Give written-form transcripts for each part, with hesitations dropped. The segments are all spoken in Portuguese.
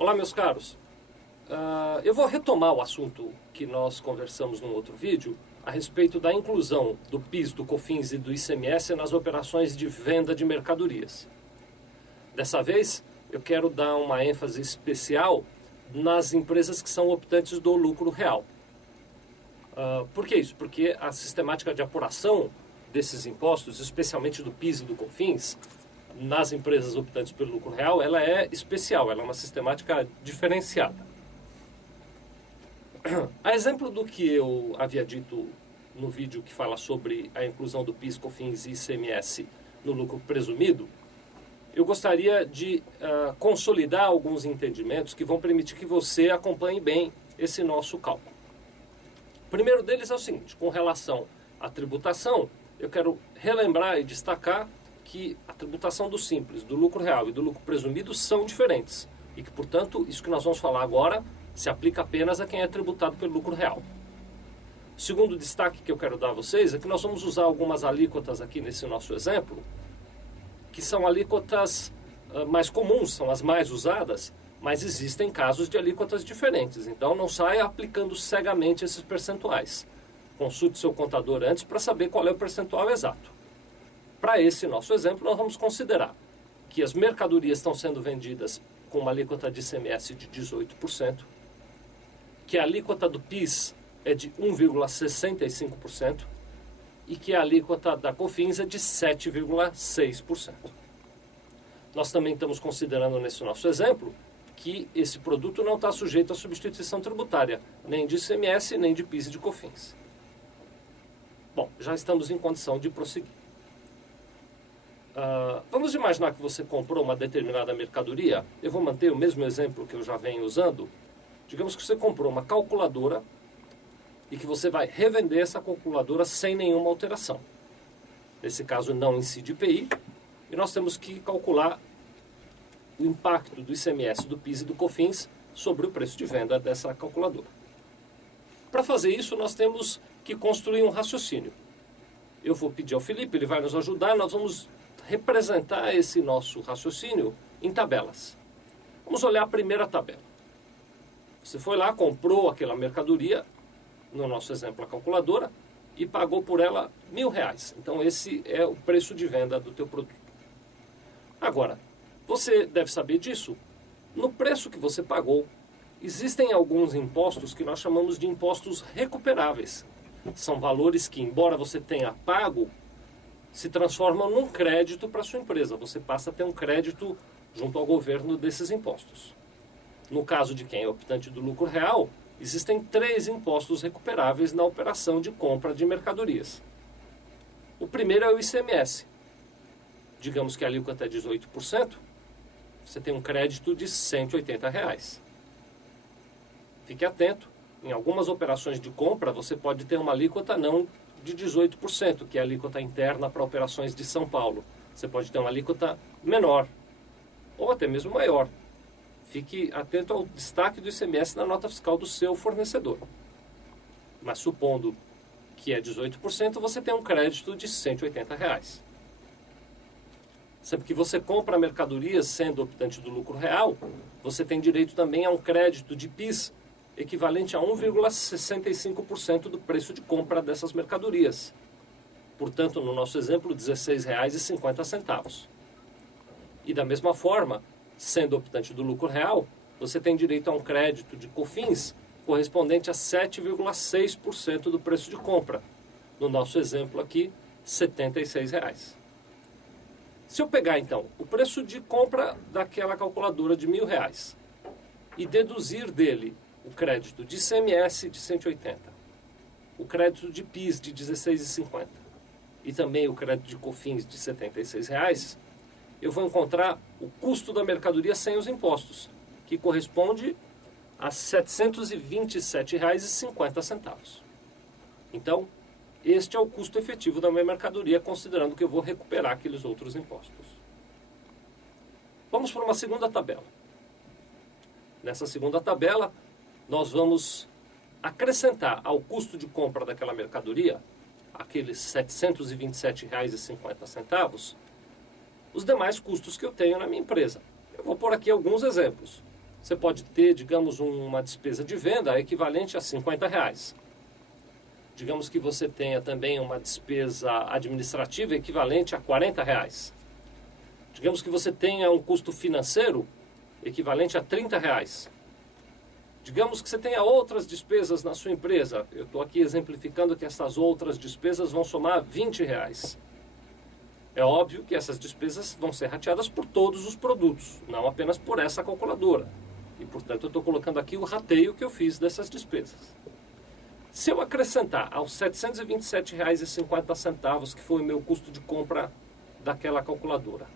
Olá, meus caros. Eu vou retomar o assunto que nós conversamos num outro vídeo a respeito da inclusão do PIS, do COFINS e do ICMS nas operações de venda de mercadorias. Dessa vez, eu quero dar uma ênfase especial nas empresas que são optantes do lucro real. Por que isso? Porque a sistemática de apuração desses impostos, especialmente do PIS e do COFINS, nas empresas optantes pelo lucro real, ela é especial, ela é uma sistemática diferenciada. A exemplo do que eu havia dito no vídeo que fala sobre a inclusão do PIS, COFINS e ICMS no lucro presumido, eu gostaria de consolidar alguns entendimentos que vão permitir que você acompanhe bem esse nosso cálculo. O primeiro deles é o seguinte: com relação à tributação, eu quero relembrar e destacar que a tributação do simples, do lucro real e do lucro presumido são diferentes e que, portanto, isso que nós vamos falar agora se aplica apenas a quem é tributado pelo lucro real. O segundo destaque que eu quero dar a vocês é que nós vamos usar algumas alíquotas aqui nesse nosso exemplo, que são alíquotas mais comuns, são as mais usadas, mas existem casos de alíquotas diferentes. Então não saia aplicando cegamente esses percentuais. Consulte seu contador antes para saber qual é o percentual exato. Para esse nosso exemplo, nós vamos considerar que as mercadorias estão sendo vendidas com uma alíquota de ICMS de 18%, que a alíquota do PIS é de 1,65% e que a alíquota da COFINS é de 7,6%. Nós também estamos considerando nesse nosso exemplo que esse produto não está sujeito à substituição tributária, nem de ICMS, nem de PIS e de COFINS. Bom, já estamos em condição de prosseguir. Vamos imaginar que você comprou uma determinada mercadoria. Eu vou manter o mesmo exemplo que eu já venho usando. Digamos que você comprou uma calculadora e que você vai revender essa calculadora sem nenhuma alteração. Nesse caso não incide IPI, e nós temos que calcular o impacto do ICMS, do PIS e do COFINS sobre o preço de venda dessa calculadora. Para fazer isso, nós temos que construir um raciocínio. Eu vou pedir ao Felipe, ele vai nos ajudar, nós vamos representar esse nosso raciocínio em tabelas. Vamos olhar a primeira tabela. Você foi lá, comprou aquela mercadoria, no nosso exemplo a calculadora, e pagou por ela R$1.000. Então esse é o preço de venda do teu produto. Agora, você deve saber disso. No preço que você pagou, existem alguns impostos que nós chamamos de impostos recuperáveis. São valores que, embora você tenha pago, se transformam num crédito para a sua empresa. Você passa a ter um crédito junto ao governo desses impostos. No caso de quem é optante do lucro real, existem 3 impostos recuperáveis na operação de compra de mercadorias. O primeiro é o ICMS. Digamos que a alíquota é 18%, você tem um crédito de R$180. Fique atento, em algumas operações de compra você pode ter uma alíquota não de 18%, que é a alíquota interna para operações de São Paulo. Você pode ter uma alíquota menor, ou até mesmo maior. Fique atento ao destaque do ICMS na nota fiscal do seu fornecedor. Mas supondo que é 18%, você tem um crédito de R$180. Sempre que você compra mercadorias sendo optante do lucro real, você tem direito também a um crédito de PIS equivalente a 1,65% do preço de compra dessas mercadorias. Portanto, no nosso exemplo, R$16,50. E da mesma forma, sendo optante do lucro real, você tem direito a um crédito de COFINS correspondente a 7,6% do preço de compra. No nosso exemplo aqui, R$76. Se eu pegar, então, o preço de compra daquela calculadora de R$1.000 e deduzir dele o crédito de ICMS de 180, o crédito de PIS de 16,50 e também o crédito de COFINS de R$76, eu vou encontrar o custo da mercadoria sem os impostos, que corresponde a R$ 727,50. Então, este é o custo efetivo da minha mercadoria, considerando que eu vou recuperar aqueles outros impostos. Vamos para uma segunda tabela. Nessa segunda tabela, nós vamos acrescentar ao custo de compra daquela mercadoria, aqueles R$ 727,50, os demais custos que eu tenho na minha empresa. Eu vou pôr aqui alguns exemplos. você pode ter, digamos, uma despesa de venda equivalente a R$50. Digamos que você tenha também uma despesa administrativa equivalente a R$40. Digamos que você tenha um custo financeiro equivalente a R$30. Digamos que você tenha outras despesas na sua empresa. Eu estou aqui exemplificando que essas outras despesas vão somar R$20. É óbvio que essas despesas vão ser rateadas por todos os produtos, não apenas por essa calculadora. E, portanto, eu estou colocando aqui o rateio que eu fiz dessas despesas. Se eu acrescentar aos R$727,50, que foi o meu custo de compra daquela calculadora,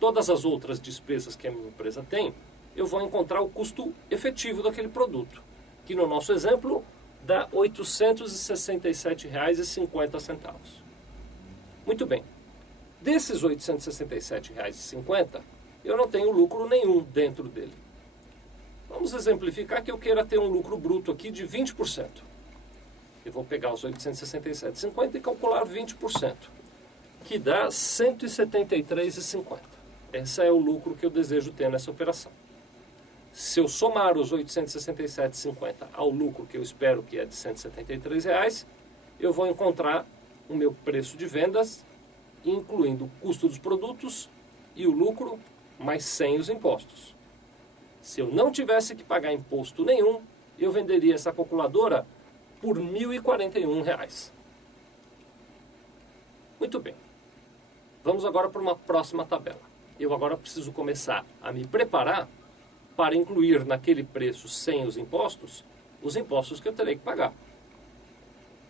todas as outras despesas que a minha empresa tem, eu vou encontrar o custo efetivo daquele produto, que no nosso exemplo dá R$ 867,50. Muito bem. Desses R$ 867,50, eu não tenho lucro nenhum dentro dele. Vamos exemplificar que eu queira ter um lucro bruto aqui de 20%. Eu vou pegar os R$ 867,50 e calcular 20%, que dá R$ 173,50. Esse é o lucro que eu desejo ter nessa operação. Se eu somar os R$ 867,50 ao lucro que eu espero que é de R$ 173, eu vou encontrar o meu preço de vendas, incluindo o custo dos produtos e o lucro, mas sem os impostos. Se eu não tivesse que pagar imposto nenhum, eu venderia essa calculadora por R$ 1.041. Muito bem. Vamos agora para uma próxima tabela. Eu agora preciso começar a me preparar para incluir naquele preço sem os impostos que eu terei que pagar.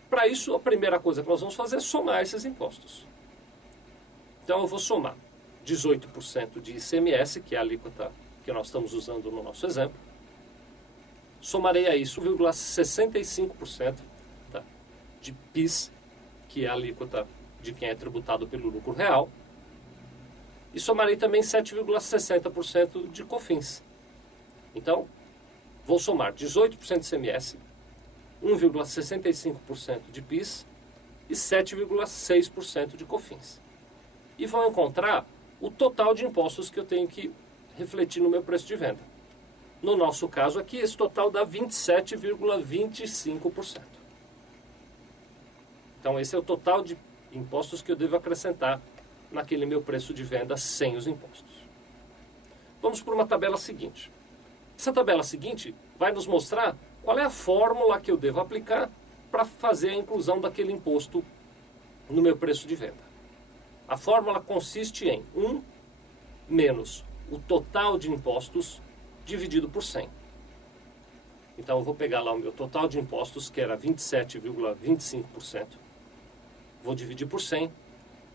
Para isso, a primeira coisa que nós vamos fazer é somar esses impostos. Então, eu vou somar 18% de ICMS, que é a alíquota que nós estamos usando no nosso exemplo. Somarei a isso 1,65% de PIS, que é a alíquota de quem é tributado pelo lucro real. E somarei também 7,60% de COFINS. Então, vou somar 18% de ICMS, 1,65% de PIS e 7,6% de COFINS. E vou encontrar o total de impostos que eu tenho que refletir no meu preço de venda. No nosso caso aqui, esse total dá 27,25%. Então, esse é o total de impostos que eu devo acrescentar naquele meu preço de venda sem os impostos. Vamos para uma tabela seguinte. Essa tabela seguinte vai nos mostrar qual é a fórmula que eu devo aplicar para fazer a inclusão daquele imposto no meu preço de venda. A fórmula consiste em 1 menos o total de impostos dividido por 100. Então, eu vou pegar lá o meu total de impostos, que era 27,25%. Vou dividir por 100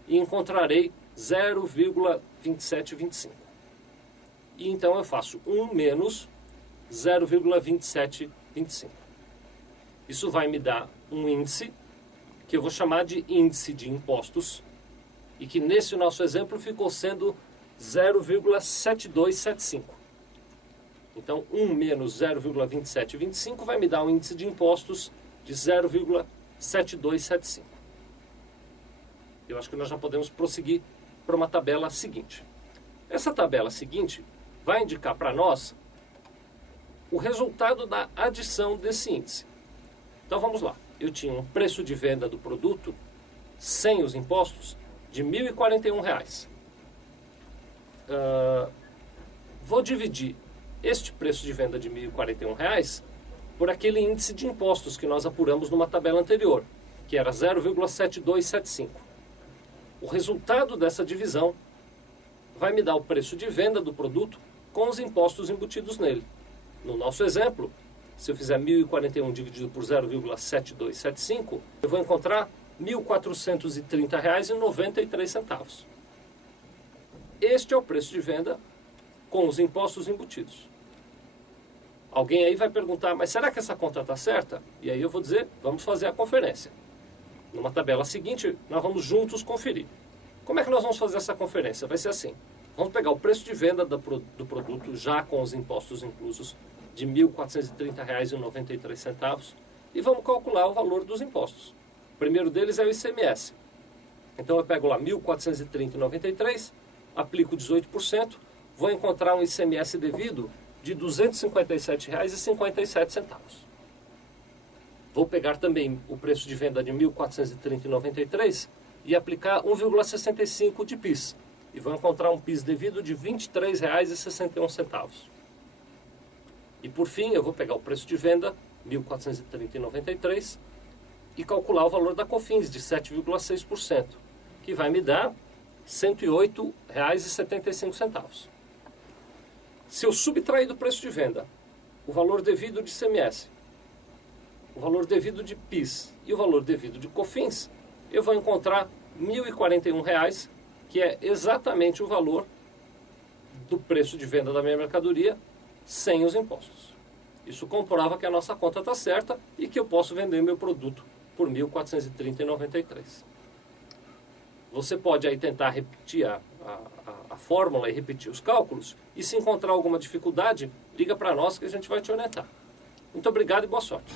e encontrarei 0,2725. E então eu faço 1 menos 0,2725. Isso vai me dar um índice que eu vou chamar de índice de impostos e que nesse nosso exemplo ficou sendo 0,7275. Então, 1 menos 0,2725 vai me dar um índice de impostos de 0,7275. Eu acho que nós já podemos prosseguir para uma tabela seguinte. Essa tabela seguinte vai indicar para nós o resultado da adição desse índice. Então, vamos lá. Eu tinha um preço de venda do produto, sem os impostos, de R$ 1.041. Vou dividir este preço de venda de R$ 1.041 por aquele índice de impostos que nós apuramos numa tabela anterior, que era 0,7275. O resultado dessa divisão vai me dar o preço de venda do produto com os impostos embutidos nele. No nosso exemplo, se eu fizer 1.041 dividido por 0,7275, eu vou encontrar R$ 1.430,93. Este é o preço de venda com os impostos embutidos. Alguém aí vai perguntar, mas será que essa conta está certa? E aí eu vou dizer, vamos fazer a conferência. Numa tabela seguinte, nós vamos juntos conferir. Como é que nós vamos fazer essa conferência? Vai ser assim. Vamos pegar o preço de venda do produto, já com os impostos inclusos, de R$ 1.430,93 e vamos calcular o valor dos impostos. O primeiro deles é o ICMS. Então eu pego lá R$ 1.430,93, aplico 18%, vou encontrar um ICMS devido de R$ 257,57. Vou pegar também o preço de venda de R$ 1.430,93 e aplicar 1,65 de PIS. E vou encontrar um PIS devido de R$ 23,61. E por fim, eu vou pegar o preço de venda, R$ 1.430,93, e calcular o valor da COFINS de 7,6%, que vai me dar R$ 108,75. Se eu subtrair do preço de venda o valor devido de ICMS, o valor devido de PIS e o valor devido de COFINS, eu vou encontrar R$ 1.041, que é exatamente o valor do preço de venda da minha mercadoria sem os impostos. Isso comprova que a nossa conta está certa e que eu posso vender meu produto por R$ 1.430,93. Você pode aí tentar repetir a fórmula e repetir os cálculos, e se encontrar alguma dificuldade, liga para nós que a gente vai te orientar. Muito obrigado e boa sorte.